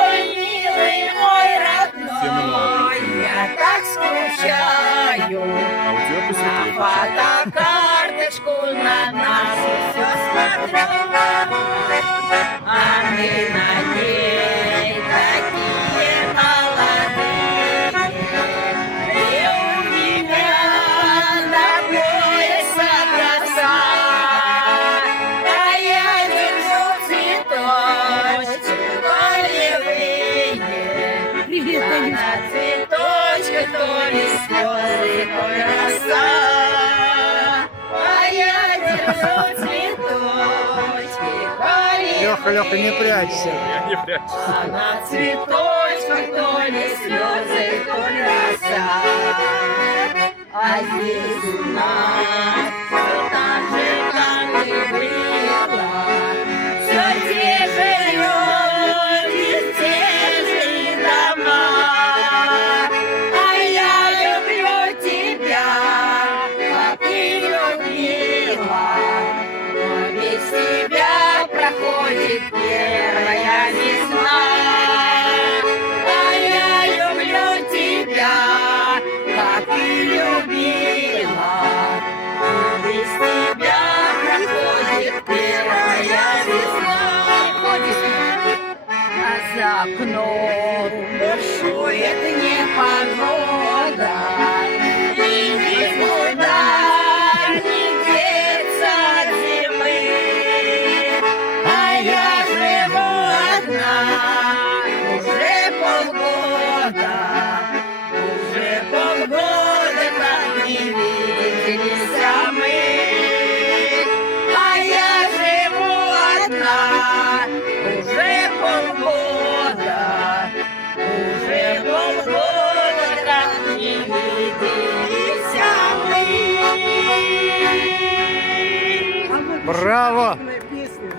Ой, милый мой родной, я так скучаю. А у тебя На посветлее. фотокарточку на нашу все смотрю, а мы на ней такие молодые. И у меня до пояса коса, а я держу цветочки полевые. Привет, А Танюша. на цветочках то ли слезы, то ли роса, а я держу цветочки полевые. Леха, Леха, не прячься. Я не прячусь. А на цветочках то ли слезы, то ли роса, а здесь у нас все так же, как и было. Все те же люди, те же дома. А я люблю тебя, как и любила. Но без тебя проходит первая весна. А я люблю тебя, как и любила. Но без тебя проходит первая весна. А за окном бушует непогода, и никуда не деться от зимы. А я живу одна уже полгода, как не виделись мы. А я живу одна уже полгода, как не виделись мы. Браво! Песня.